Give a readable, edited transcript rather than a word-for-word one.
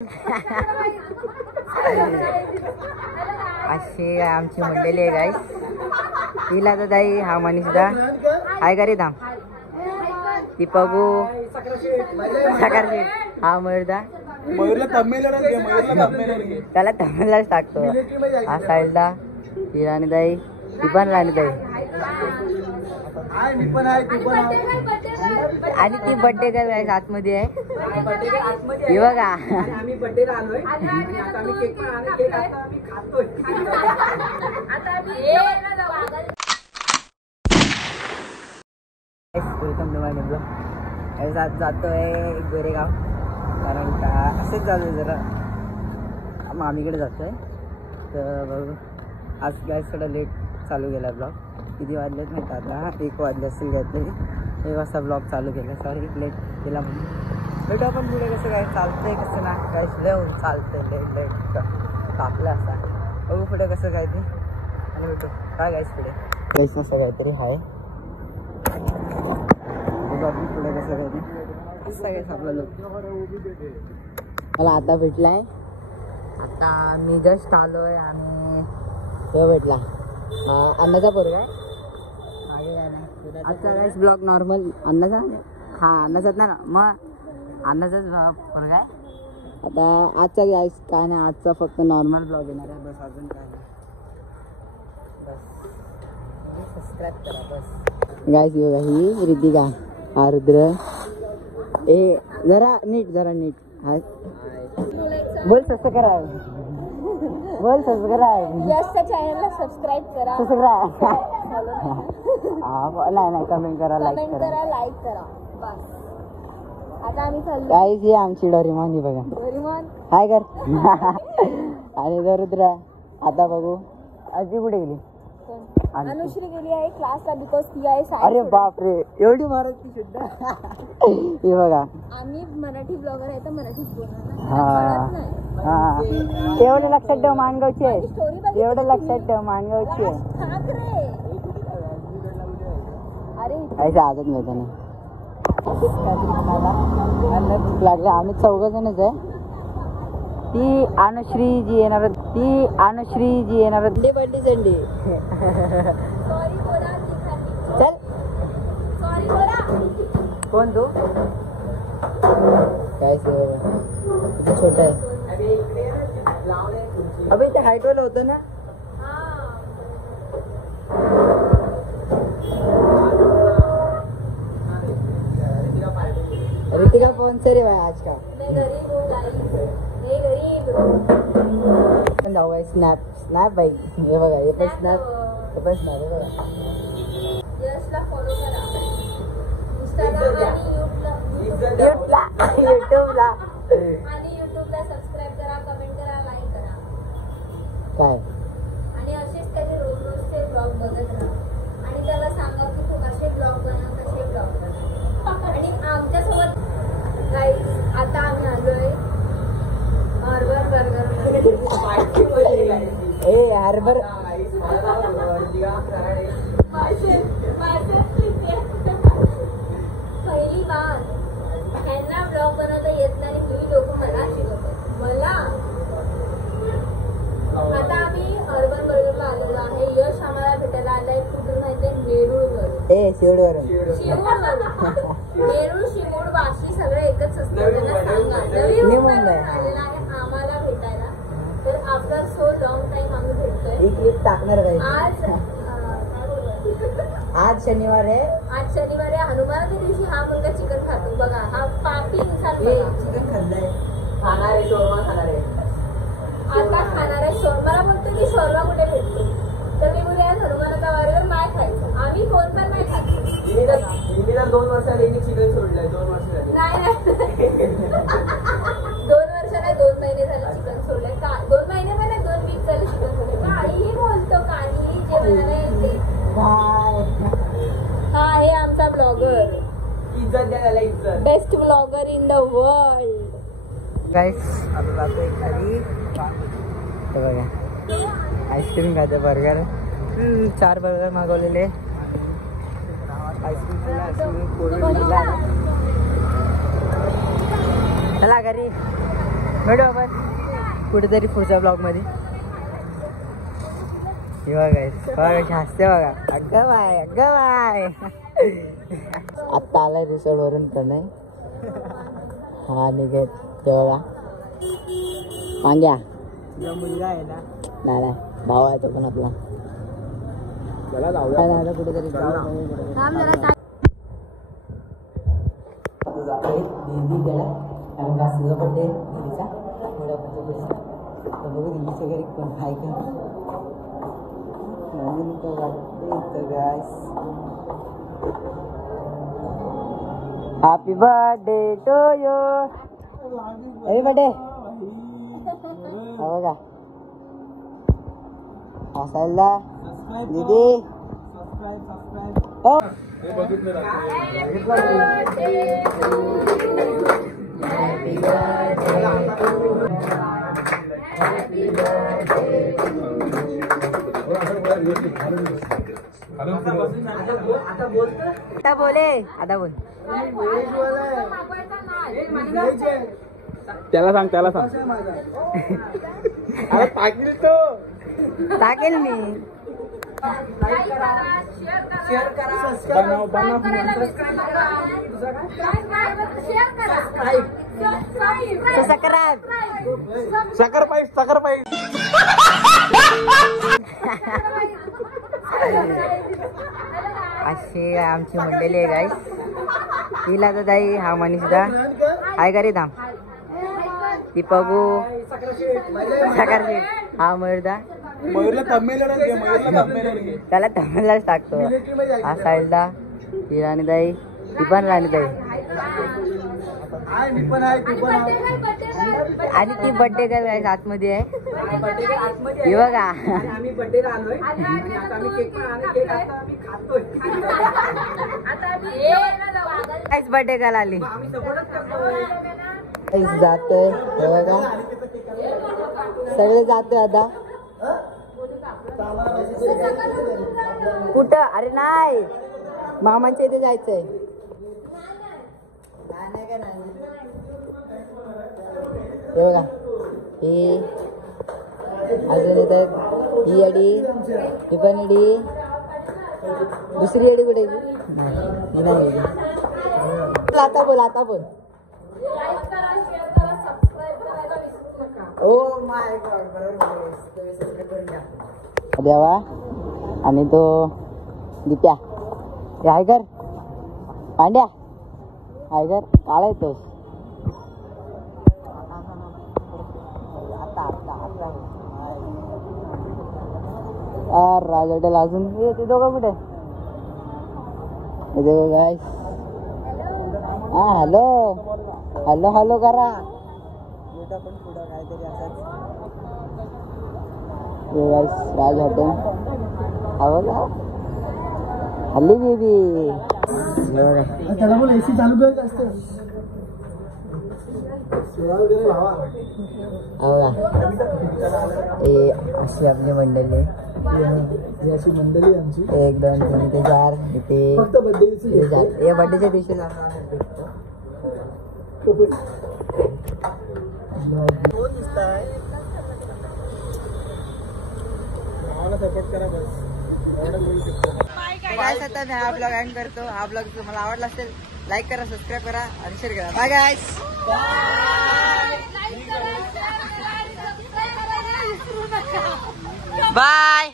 अशी आमची मंडळी आहे गाईस. हिला तर दाई हा मनी सुद्धा आहे का रे धाम. ती पगू सकाळची हा मयूरदा त्याला तमिळलाच टाकतो. हा साईडला ही राणीदाई ती पण राणीदाई आणि ती बर्थडे गर्ल आतमध्ये आहे. हे बघा आम्ही बर्थडेला आलोय आणि आता आम्ही केक पण आणले. केक आता आम्ही खातोय. Welcome to my blog. आज जातोय गोरेगाव कारण का असेच चालू जरा मामीकडे जातोय. तर बघू आज गॅस थोडा लेट चालू केला ब्लॉग. किती वाजलेत माहिती आता 1 वाजले असेल काहीतरी. 1 वाजता ब्लॉग चालू केला. सॉरी लेट केला म्हणून. भेटू आपण पुढे कसं काय चालतंय कसं ना काय लिहून चालतंय लेट लेट कापलं असा. बघू पुढे कसं काय ते आणि भेटू काय गायस पुढे गायस असं काहीतरी आहे. बघू आपण पुढे कसं काय ते कसं काय आपला लोक मला आता भेटलाय. आता मी जस्ट आलोय आणि तो भेटला अन्नाचा पोरगा आजचा गाईस ब्लॉग नॉर्मल अन्नाचा हा अन्नाचाच ना मग अन्नाचाच पोरगा आहे. आता आजचा गाईस काय नाही आजचा फक्त नॉर्मल ब्लॉग येणार आहे बस. अजून काय नाही बस सबस्क्राईब करा बस. गाईस बघा ही रितिका हा रुद्र. ए जरा नीट हाय बोल कसं करा बोल सबस्क्राइब यशच्या चॅनलला सबस्क्राइब करा. नाही कमेंट करा लाईक करा बस. आता आम्ही चाललो गाईस. ही आमची डोरेमॉन ही बघा डोरेमॉन हाय कर आणि रुद्र. आता बघू आजी कुठे गेली. अनुश्री गेली आहे क्लासला बिकॉज ती आहे सायन्स. अरे बापरे एवढी मराठी सुद्धा हे बघा. आम्ही मराठी ब्लॉगर आहे तर मराठीच बोलणार. एवढं लक्षात ठेव मानगावची आहे. एवढं लक्षात ठेव मानगावची आहे. अरे आजच माहिती नाही लागलं. आम्ही 4 जणच आहे. ती अनुश्री जी येणार बंडी संडी चल कोण तू काय छोटा आहे. अबे ते हाईट वाला होतं ना. रितिका स्पॉन्सर है भाई आज का. मैं गरीब जाऊ भाई. स्नॅप भाई हे बघा हे पण स्नॅप हे बघा. यशला फॉलो करा युट्यूबला आणि युट्यूबला सबस्क्राइब करा कमेंट करा लाईक करा काय. आणि असेच त्याचे रोजचे ब्लॉग बघत राहा आणि त्याला सांगा की तू असे ब्लॉग बनव तसे ब्लॉग बनव. आणि आमच्यासोबत गाईस आता आम्ही आलोय हार्बर बर्गर. ए हार्बर पहिली बार त्यांना ब्लॉग बनवता येत नाही. ही लोक मला शिकवतात मला. आता आम्ही अर्बन बर्गरला आलेलो आहे. यश आम्हाला भेटायला आलाय कुठून माहितीये नेरूळवरून. ए शिवडवरून नेरूळ शिमूड वाशी सगळं एकच असतं. त्यांना सांगा नवी मुंबईवरून आलेला आहे आम्हाला भेटायला. तर आफ्टर सो लॉंग टाइम आम्ही भेटतोय. ही क्लिप टाकणार काय आज शनिवार आहे. हनुमानाच्या दिवशी हा मुलगा चिकन खातो बघा. हा पापी इंसान चिकन खाल्लाय. खाणार आहे शोरमा खाणार आहे. आता खाणार आहे शोरमा. म्हणतो की शोरमा कुठे भेटतो. तर मी बोलले आज हनुमानाचा वारवर नाही खायचं. आम्ही कोण पण नाही खातो. 2 वर्षांनी चिकन सोडलंय. 2 वर्ष झाली नाही 2 वर्ष नाही 2 महिने झाले चिकन सोडलंय. 2 महिने पण नाही 2 वीक झाले चिकन सोडलंय. काहीही बोलतो काहीही जे म्हणाले ते. हा आहे आमचा ब्लॉगर. इज्जत द्यायला इज्जत. Best blogger in the world. Guys आता जातोय घरी. बघा आईस्क्रीम खाते. बर्गर 4 बर्गर मागवलेले. आईस्क्रीम चला घरी. भेटू आपण कुठेतरी पुढच्या ब्लॉग मध्ये. बघा हसते बघा. अगं बाय आत्ता आलाय रिसोर्ट वरून तर नाही. हा निघत तेव्हा मांग्या मुलगा आहे ना. नाही भाऊ आहे तो पण आपला. कुठेतरी बड्डे दिदीचा बघू दिदीचं घरी कोण आहे का. Happy birthday to you. Happy birthday. बघा असायला दीदी. हो आता बोले आता बोल. त्याला सांग अरे टाकेल तो. टाकेल मी. साखर पाईप अशी आमची मंडळी आहे गाईस. तिला तर जाई हा मनी सुद्धा आहे का रे थांब. ती पगू साखर हा मयूरदा. मयूरला त्याला तमिळलाच टाकतो. हा साईलदा ही राणीदाई ती पण राणीदाई आणि ती बड्डे गर्ल आतमध्ये आहे. हे बघा आम्ही बड्डेला आलोय. बड्डे गर्ल आली जातोय. बघा सगळे जातोय आता. कुठं. अरे नाही मामांच्या इथे जायचंय. हे बघा ही अजून येतात. ही अडी ही पण अडी. दुसरी अडी कुठे नाही. आता बोल ओ माय गॉड. देवा आणि तो दिप्या आयगर पांड्या आयगर काळा येतोस. राजटेल अजून ते दोघं कुठे. गाईस हा हॅलो करा. पण पुढं काहीतरी असं राज हॉटेल आवडला. हल्ली बेबी एसी चालू करायचं असतं. अशी आपली मंडळी. अशी मंडळी आमची 1 2 3 ते 4 इथे फक्त बड्डेच्या दिवशी सपोर्ट करा बस. काय आता मी हा ब्लॉग एंड करतो. हा ब्लॉग तुम्हाला आवडला असेल लाईक करा, सबस्क्राईब करा आणि शेअर करा. बाय गाईस. बाय.